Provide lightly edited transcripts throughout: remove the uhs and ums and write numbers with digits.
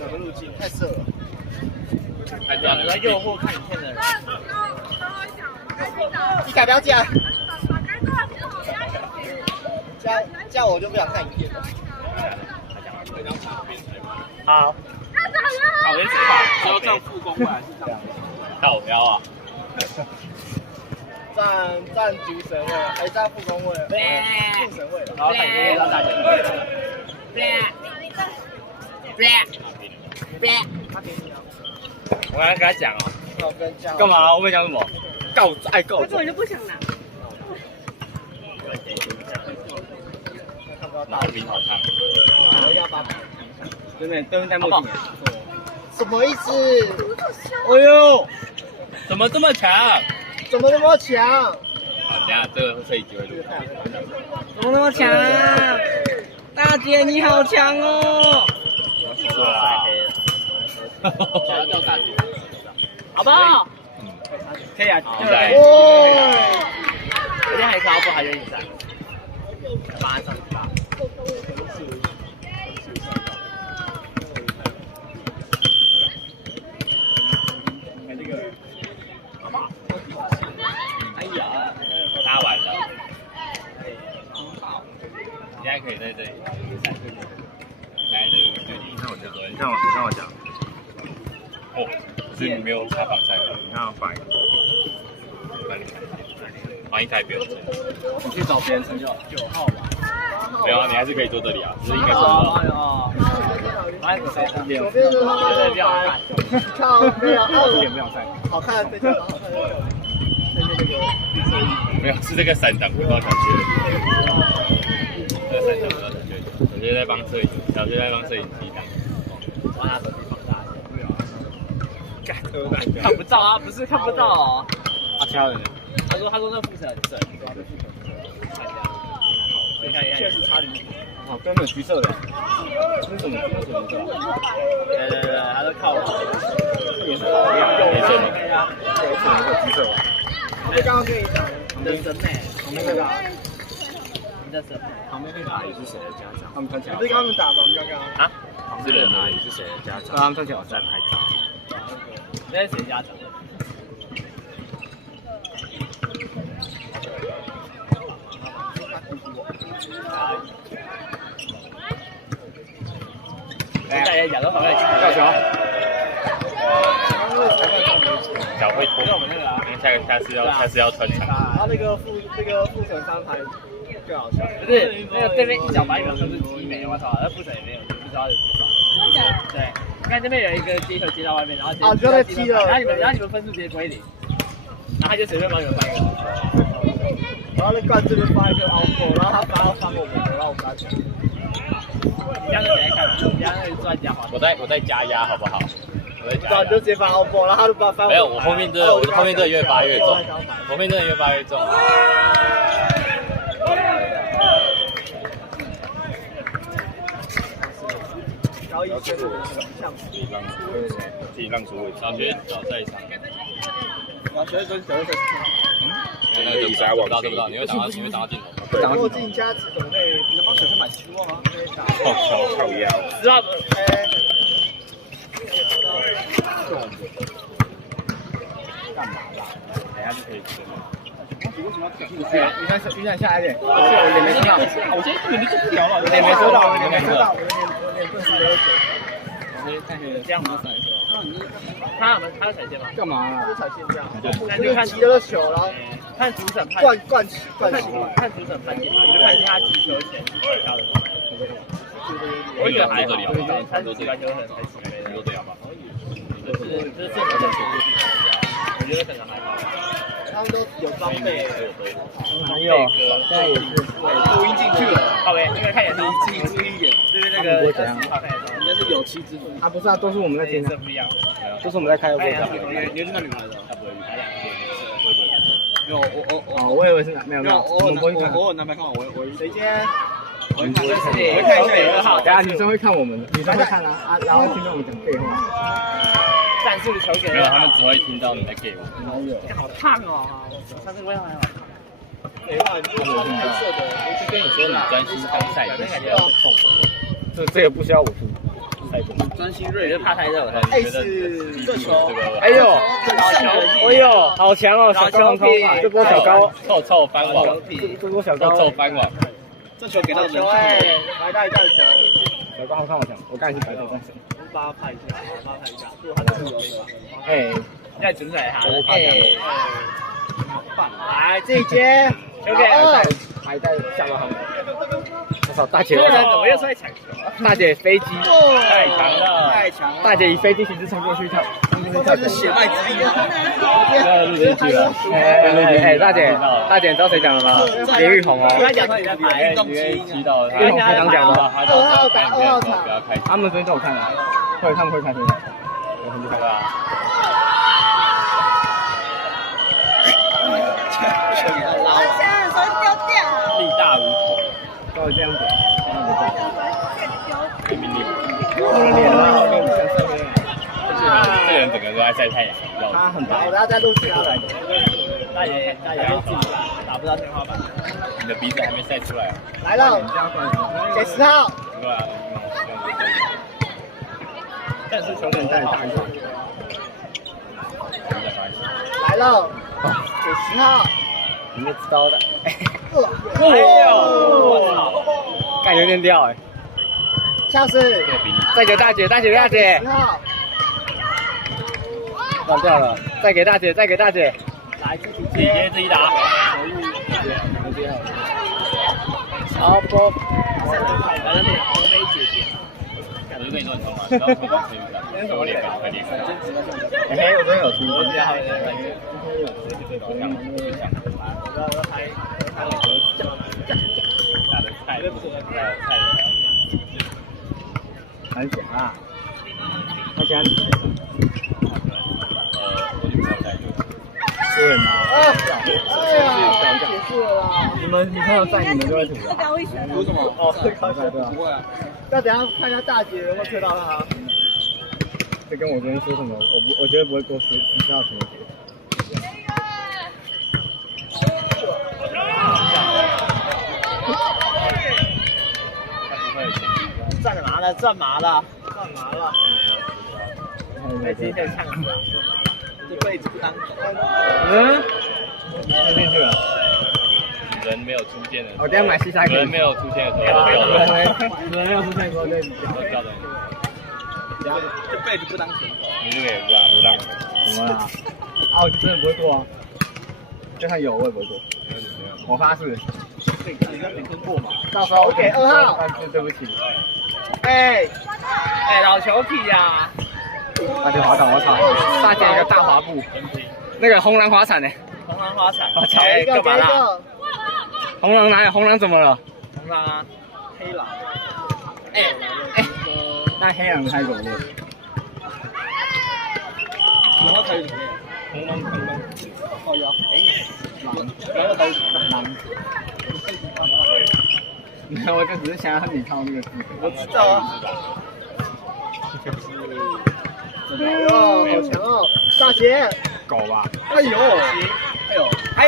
哪个路径？太色了。两个诱惑看影片的人。你改不要加。加我就不想看影片了。好。考验谁吧？是要站副攻位还是站？倒标啊！站主神位，还是站副攻位？副神位。然后看你要打谁？我刚才跟他讲哦。干嘛？我没讲什么。告他根本就不想拿。拿冰好看。对面戴墨镜。什么意思？哎呦，怎么这么强？怎么那么强？好，等下这个摄影机会录。怎么那么强？大姐你好强哦！哇！想要叫大姐，好不好？可以啊。哇！昨天还高不还有比赛？马上打。哎呀，打完了。好，你现在可以在这里。来这个，你看我这个，你看我讲。哦，可是你没有擦防晒的，你看我摆。防疫台别人撑。你去找别人撑就好。9号吧。没有啊，你还是可以坐这里啊，只是应该撑不到。哎呦，左边的话这边好看。靠背啊，脸不好看。好看，非常好看。没有，是这个伞挡不到小薛。这个伞挡不到小薛，小薛在帮摄影机挡。我拿手机放大。看不到啊，不是看不到哦。他挑人。他说那副色很正。你看，确实差点。哦，根本橘色的。这是什么？对，他都靠我。颜色吗？有橘色吗？我刚刚跟你讲，你的审美，旁边那个，你的审美，旁边那个阿姨是谁的家长？他们看起来不是跟他们打吗？刚刚啊？是人阿姨是谁的家长？他们看起来好像在拍照。那是谁家长？大家讲到旁边跳球，脚会脱。下次要穿长。他那个副神翻牌更好笑。不是那个这边一脚把一秒算是极美，我操，那副神也没有，不知道有多少。对，你看这边有一个接球接到外面，然后你就在踢了，然后你们分数直接归零，然后他就随便帮你们翻一个。然后那冠这边发一个凹扣，然后他翻我们的，然后我们拿球。你这样子谁在看啊？你这样是专家吗？我在加压好不好？我在加压。你就直接翻凹扣，然后他就把翻。没有，我后面这越发越重，后面这越发越重。然后一些像自己让出位，小学找在场。小学跟小学在。那个比赛我不知道，你会打到镜头。如果进加值怎么可以？你能帮小学买失望吗？靠腰。知道。干嘛啦？等下就可以吃了。为什么要雨伞下来一点？我脸没看到。我现在脸就不聊了，脸没收到，脸没收到，我脸顿时流水。这样吗？他有踩线吗？干嘛啊？就踩线这样。那就看击了球，然后看主审判。灌起。看主审判点，你就看他击球前跳的。我觉得还好，他主感觉很奇怪。你说这样吧？这是正常的球，我觉得可能还好。他们都有装备，还有现在也是录音进去了。好呗，那个看演唱会注意一点，这边那个应该是有妻之助啊，不是啊，都是我们在听的，不一样，都是我们在开的播。你是那女孩的？他不会，他两天没有我以为是没有，我有男朋友看我谁先？我会看一下有2号，等下女生会看我们的，女生会看啊，然后听到我们讲废话。战术的球给没有，他们只会听到你在给我。好烫哦！他这个味道还好烫。废话，你不是说黑色的？我是跟你说，你专心当赛，那感觉是痛。这个不需要我出，赛过。专心锐，就怕太热了。哎是这球，哎呦，好哎呦，好强哦！小高超这波小高，臭翻网，这波小高，臭翻网。这球给到球哎，白带战神，小高好看好强，我刚才是白带战神。帮他拍一下，帮他拍一下，如果他自由的吧。哎，现在准备他，来这一接，球给白带下到他们。我操，大姐，怎么又出来抢球？大姐飞机太强了，太强了，大姐以飞机形式冲过去跳，这是血脉之力啊！哎，大姐，你知道谁讲的吗？林玉红哦。他讲你在排运动因为击倒他，玉红学长讲的。2号打2号场，不要开心。他们昨天都有看啊，他们会看，我很厉害啊。力大无穷，都是这样子。没命令。脸啊，这个人整个都在晒太阳，你知道吗？他很白。我要再录其他来的。大爷要自己打不到天花板。你的鼻子还没晒出来啊？来了，给10号，对啊，但是球员太大一场。来了，给10号，你们知道的。哎呦，我操！感有点掉哎。下次再给大姐10号，断掉了，再给大姐。来自己接自己打。好波，来了点欧美姐姐。我就跟你说，你懂吗？知道什么词语的？我脸快脸快。哎，我昨天有听，我知道他们在打的菜，很爽啊！他家我就不知道在就。对吗？哎呀，结束了啦。你女朋友在，你们就会吐的。有什么？哦，对啊。不会啊。那等下看一下大姐有没有吹到他。这跟我昨天说什么？我觉得不会过14号情人节。干嘛了？没今天唱歌，这辈子不当狗。跳进去了。人没有出现的，我等下买西沙给你。人没有出现的时候，人没有出现的时候就叫的。这辈子不当舔狗。你这个也是啊，流浪。怎么啦？啊，我就真的不会过啊。就算有我也不会过。我发誓。你没跟过嘛？到时候我给2号。但是对不起。哎，老球皮呀！大姐滑场，我操！大姐一个大滑步，那个红蓝滑铲呢？红蓝花伞，哎，干嘛啦？红狼哪里？红狼怎么了？红蓝啊，黑狼。那黑狼开怎么练？然后可以怎么练？红龙。靠腰。狼。没有，我就只是想要你看那个视频。我知道啊。哦，好强哦！大姐。狗吧？哎呦！哎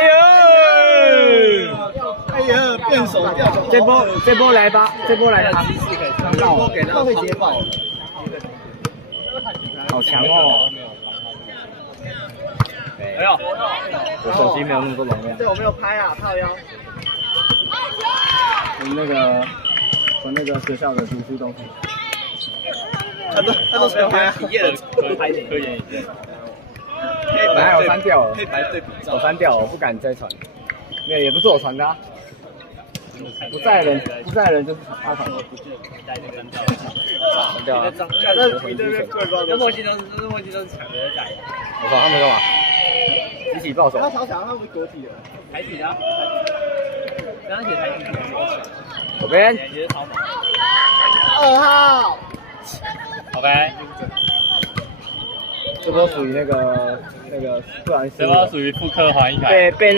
呀，变手掉球！这波来吧，这波来吧！这波给他会解宝。好强哦！哎呦，我手机没有那么多容量。对，我没有拍啊，靠腰。我那个学校的读书东西。他都是拍毕业的科研影片。本来我删掉了，黑白对比照。我删掉了，我不敢再传。没有，也不是我传的啊。不在的人就是他传的。删掉啊！那比对面贵包这墨镜都是抢着在。我操，他们干嘛？集体爆手。他超强，他不是国体的。台体的。刚刚写台体的。左边。也是超猛。2号。OK。这波属于那个不然这波属于副科黄一凯。被对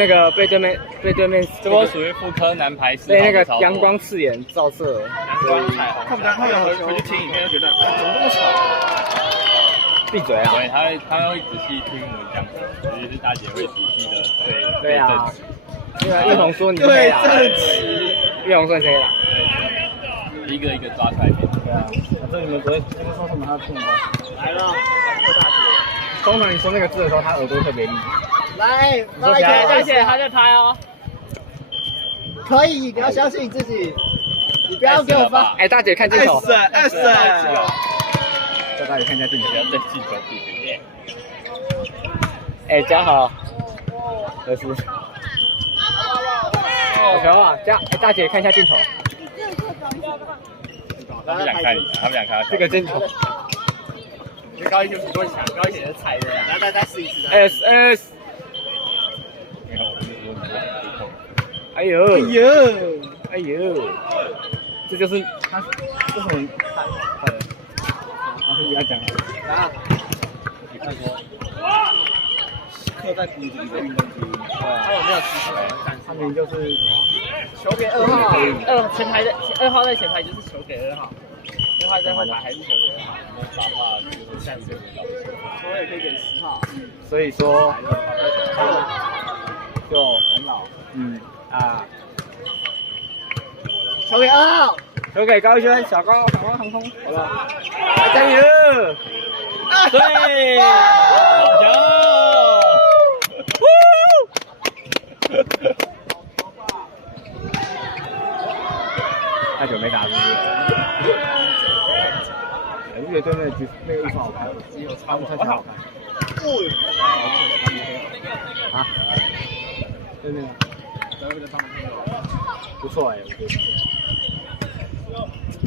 面。这波属于副科男排。被那个阳光刺眼照射。阳光彩虹。看不到，他有回去听影片就觉得，怎么那么吵？闭嘴啊！对，他会仔细听我们讲，尤其是大姐会仔细的对啊。岳红说你黑啦。岳红说你黑啦。一个一个抓出来。对啊，所以你们昨天说什么？他痛吗？来了，破大姐。通常你说那个字的时候，他耳朵特别利。来，大姐他在拍哦。可以，你要相信自己，你不要给我发。哎，大姐看镜头。S，叫大姐看一下镜头，不要在镜头附近。哎，加好。这是。好球啊！大姐看一下镜头。他不想看你，他不想看这个镜头。这高一就是多强，高一也是踩的呀。来，再试一次。SS。没有，我是说你不痛。哎呦，哎呦，这就是他，这是我们他的，然后不要讲了。啊，你看说，刻在骨子里的运动基因。他有没有吃出来？他们就是球给2号，前排的2号在前排就是球给2号，2号在后排还是球给2号。打话就是30分到。球也可以给10号。所以说就很老。球给2号，球给高轩，小高航空，好了，加油！对，好球！太久没打了，我觉得对面那个预算好看，他们穿起来好看。啊？对面。不错哎，我觉得。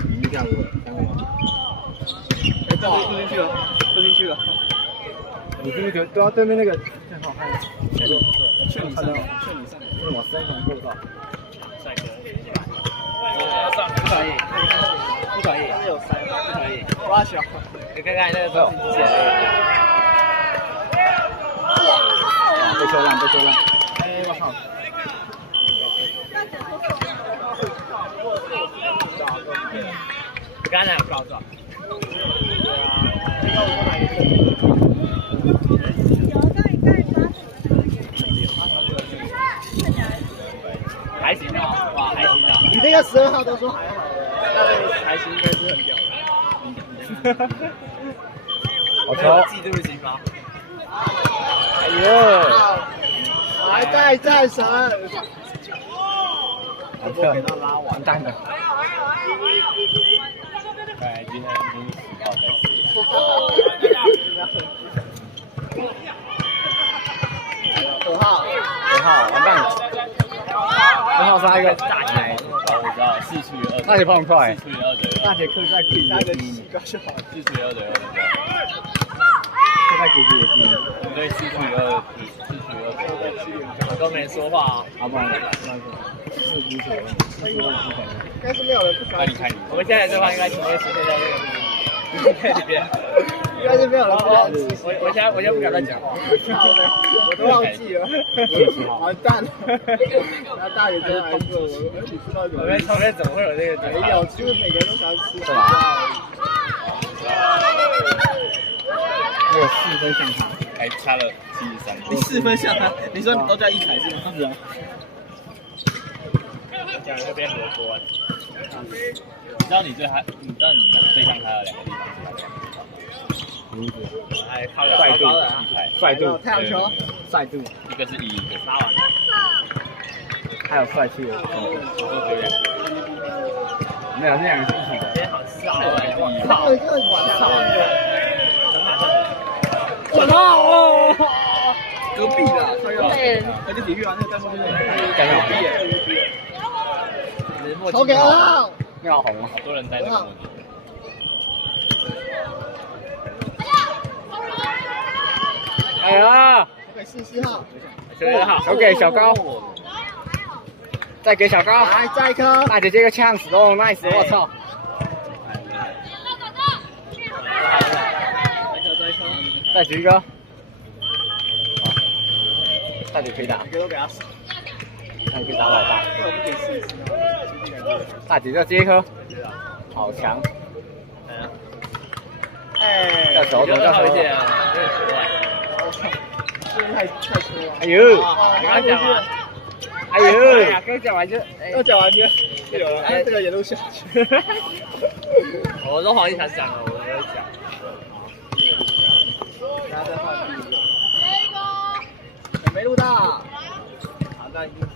你讲过，哎，不好，进去了。你是不是觉得对啊？对面那个很好看？劝你上，为什么3分够不到？帅哥，不可以，他有3，不可以。挖小。你看看那个周星驰。被球烂。哎，我靠！刚才有告状。还行啊，哇，还行啊。你那个12号都说还好了，那还行，应该是很屌的。好球！记录型吗？哎呦！还在战神。完蛋了！哎，今天就是10号在2号，完蛋了！2号杀一个大姐，我知道4除以2，大姐跑很快4除以2等于大姐刻在骨子他的的基因，膝盖就好。 4除以2等于2。刻在骨子的基因。对，4除以2，4除以2等于2。我都没说话啊。好不好？是理解的，应该是没有人不喜欢。那你看你，我们现在这话应该直接出现在那个 PPT 里面。应该是没有人不喜欢吃。我现在不敢再讲话。我都忘记了。完蛋了。那大姐真的还是我，你知道怎么？旁边怎么会有这个？没有，就是每个人都喜欢吃。对吧？我4分上场，还差了73。你4分下他，你说你都叫一彩是吗？是啊。讲这边火锅。你知道你最像他的2个地方是哪里吗？胡子，哎，靠得高高的啊！帅度，太阳球，帅度，一个是1，一个是拉完了。还有帅气的，没有，那2个是一起的。今天好笑哎！我靠，靠！这个晚上我操！隔壁的，而且体育完那个在后面，干扰。投给2号，那好红啊！好多人戴那个墨镜。哎呀！投给4号，球给小高，再给小高，来再一颗，大姐接个呛死哦 ，nice！ 我操！再举一个，大姐可以打，每个都给他，大姐可以打老大，为什么不给4次呢？大姐要接一颗，好强！哎，叫手，叫手！这个太粗了。哎呦！你刚讲完。哎呦！刚讲完就，要讲完就有了，哎，这个也录下去。我都黄一才讲了，我没有讲。大家再换第一个。没录到。好，那一定是。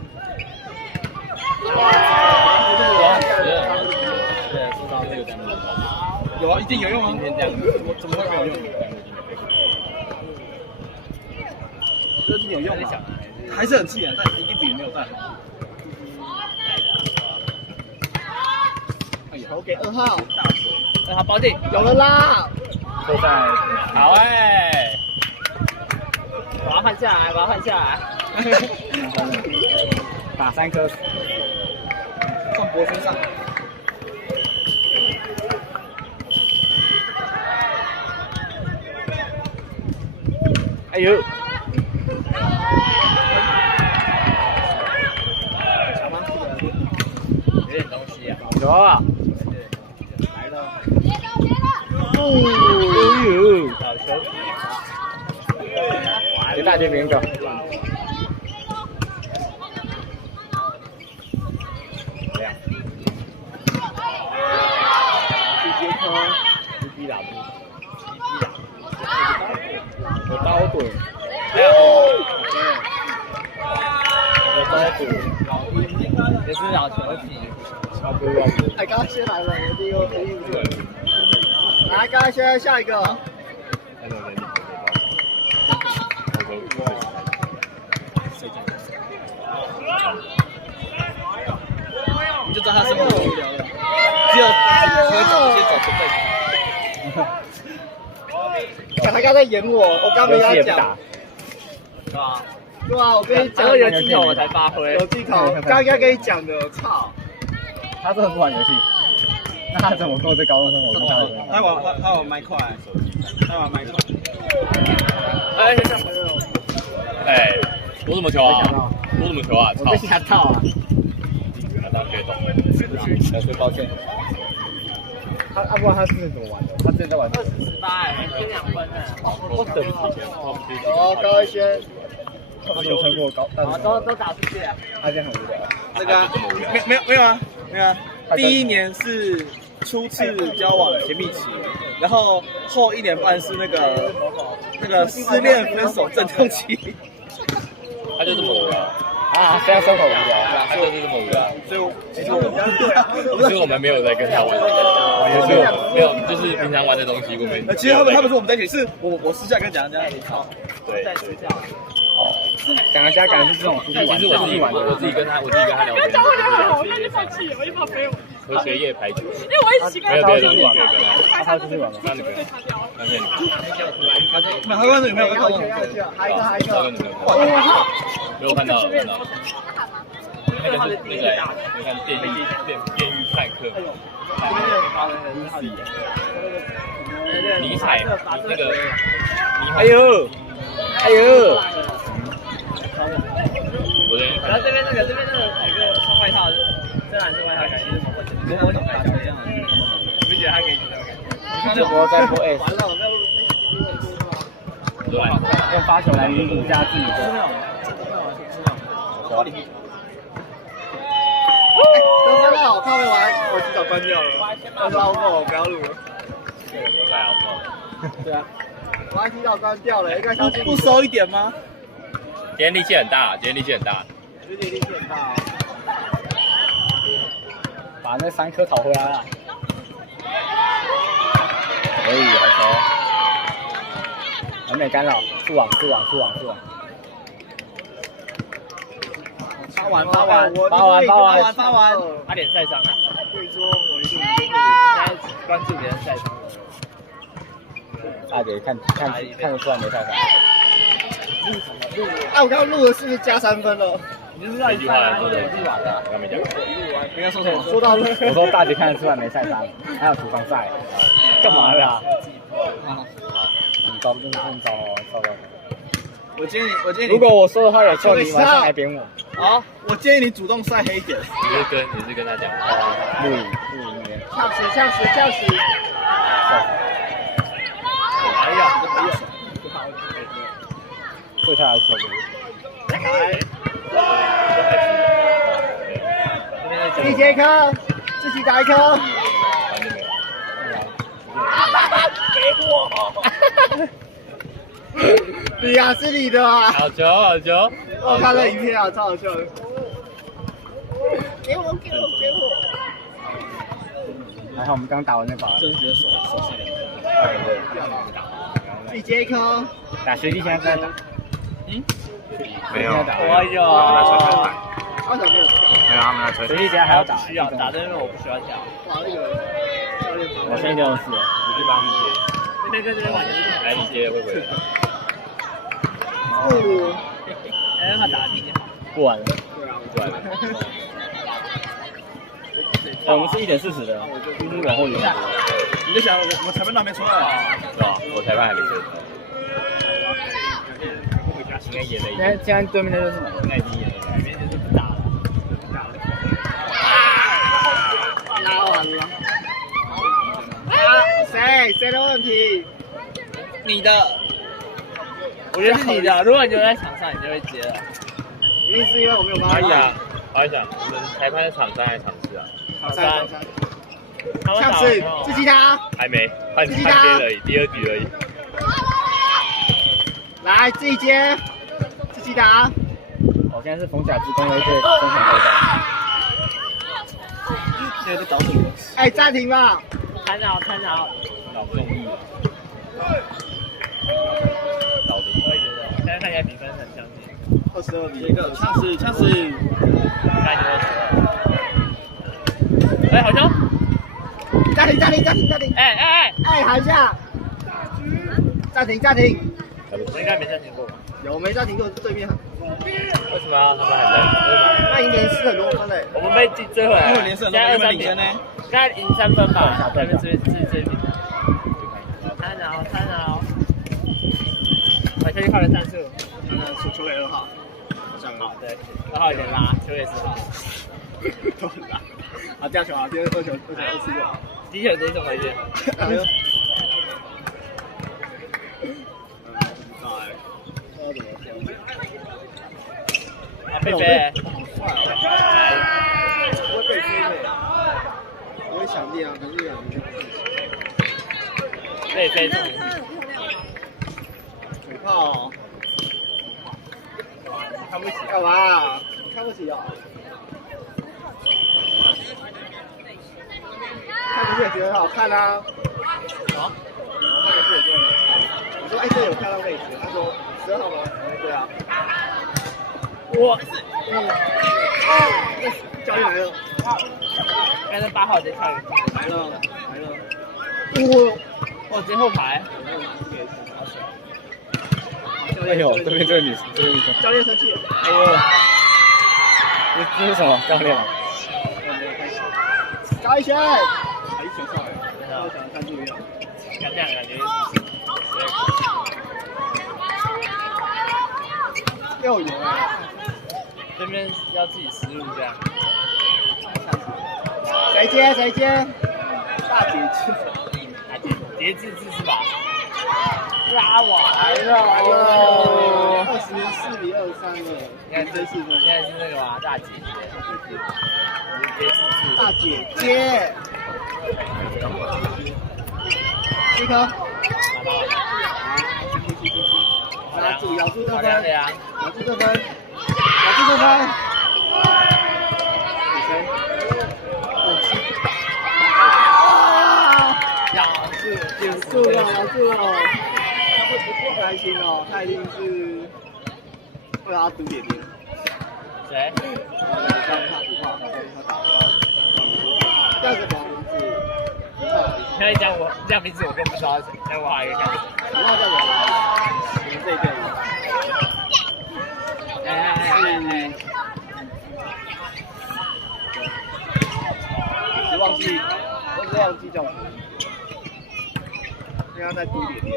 对，知道这个弹幕。有啊，一定有用啊！今天这样，我怎么会没有用？这是有用的，还是很气啊，但一定比没有带好。投给2号2号包进，有了啦！都在好哎，把它换下来，把它换下来。打3颗，放博身上。哎呦！有点东西啊。有啊。来了。哦呦！好球。给大姐别搞。有刀滚，有刀滚，也是老球体。差不多。哎，刚刚先来了，我第一个没印住。来，刚刚先下一个。你就知道他生活多无聊了，只会找一些找存在感。他刚才演我刚没跟他讲。是吧？对啊，我跟你讲，有镜头我才发挥。有镜头，刚刚跟你讲的，操！他真的不玩游戏，那他怎么过这高中生活？他玩麦块，他玩麦块。哎，小朋友。哎，躲什么球啊？躲什么球啊？我被吓到啊！当学懂。小学抱歉。他不然他是怎么玩的？他之前在玩。28，先2分呢。我等不及。哦，高一轩。他有穿过高，都打出去了。他现在很无聊。那个没有啊，第1年是初次交往甜蜜期，然后后1年半是那个失恋分手阵痛期。他就这么无聊啊！现在生活无聊，他就是这么无聊。所以其实我们其实我们没有在跟他玩，没有，就是平常玩的东西我们。其实他们说我们在一起，是我私下跟讲这样。对。在睡觉。讲一下，感觉是这种出去玩，其实我自己玩的，我自己跟他聊天。不要讲我聊得好，我就放弃了，我就怕飞我。和学业排球。因为我一起跟没有对，就是玩。他出去玩吗？那你不要。那你。他跟女朋友跟还一个。没有看到。那个是你看电狱派克。尼采那个。哎呦！我的。然后这边那个有一个穿外套，这蓝色外套感觉是什么？跟我打球这样，你不觉得他给你这种感觉？这波在播 S。完了，用发球来弥补一下自己的。都看到他们玩，我洗澡关掉了。他说我不要录了。对啊，我把洗澡关掉了，应该不收一点吗？今天力气很大，有点力气很大。把那3颗讨回来了。可以，还球。完美干扰，触网。发完，他脸晒伤了。对说，我一定现在关注别人晒伤。大姐看得出来没晒伤。我刚刚录的是不是加3分了？你就是让你晒伤，或者自己玩的。刚没讲。应该说什么？说到我说大姐看得出来没晒伤，还有涂防晒，干嘛的啊？很糟，真的很糟哦，糟糕。我建议你，如果我说的话有错，你晚上来扁我。好，我建议你主动晒黑一点。你是跟他讲。录影呛死！哎呀，你这手。对他来说，一节一颗，自己打一颗。我！你啊，是你的啊！好球好球！我看了影片啊，超好笑的。给我！还好我们刚打完那把，真觉得手是自己接一颗。打学弟现在在打。没有，现在打。哎呦！为什么没有跳？没有，他们在吹。学弟现在还要打，需要打，但是我不需要跳。哇，那个教练，我现在就是，我去帮他们接。那边跟这边玩的是来，你接会不会？让他打比你好。不玩了。对啊，我们是1:40的，然后有。你就想我们裁判都还没出来啊？是吧？我裁判还没吹。应该演了一现在对面的就是应该已经演了，里面就是不打了。拉完了。谁的问题？你的，我觉得是你的，如果你留在场上，你就会接了。一定是因为我没有办法。我还想，我们裁判是场3还是场4啊？场3，他们像打是自己打。还没，换边而已，第2局而已。来，自己接，自己打。我现在是逢甲之公会队中场队长。现在在搞什么？哎，暂停吧。看好。脑中意。倒地。我也觉得，现在看起来比分很相近。22比一个像是，感觉22。哎，好像。暂停。哎，喊一下。暂停。我应该没暂停过吧？有没暂停过？对面。为什么啊？他们还在？那赢连4很多分嘞。我们被追回来，因为连胜现在23分呢。现在赢3分吧，咱们追平。看好。我先去看了战术。球员2号。好，对，2号有点拉，球也是好。都很拉。好，这样球啊，第2球2次过。第一球直接送回去。贝贝，好帅哦！我会被飞的，我会想练啊，可是贝贝这种腿炮，看不起干嘛？看不起啊？看不是也觉得很好看啊？好，看不是也觉得很好看。我说哎，这有看到位置，他说12号吗？对啊。我，教练来了，刚才8号直接跳进去，来了，我直接后排。哎呦，对面这个女生，教练生气了，哎呦，这是什么教练啊？高一轩，一球上来，我想看注意了，看这样感觉又有哎。这边要自己思路这样。谁接？大姐节制姿势吧。拉网来了，24比23了。应该是那个吧，大姐姐。大姐姐。一颗。拿住，咬住这分。咬住这分。咬住了，不开心哦，他一定是为他赌点点。谁？他不怕，他打这个名字，你看讲我这样名字我更不知道是谁，但我还有一个看。然后叫什么？你们这边。哎。我只忘记叫什么，因为他在赌点点。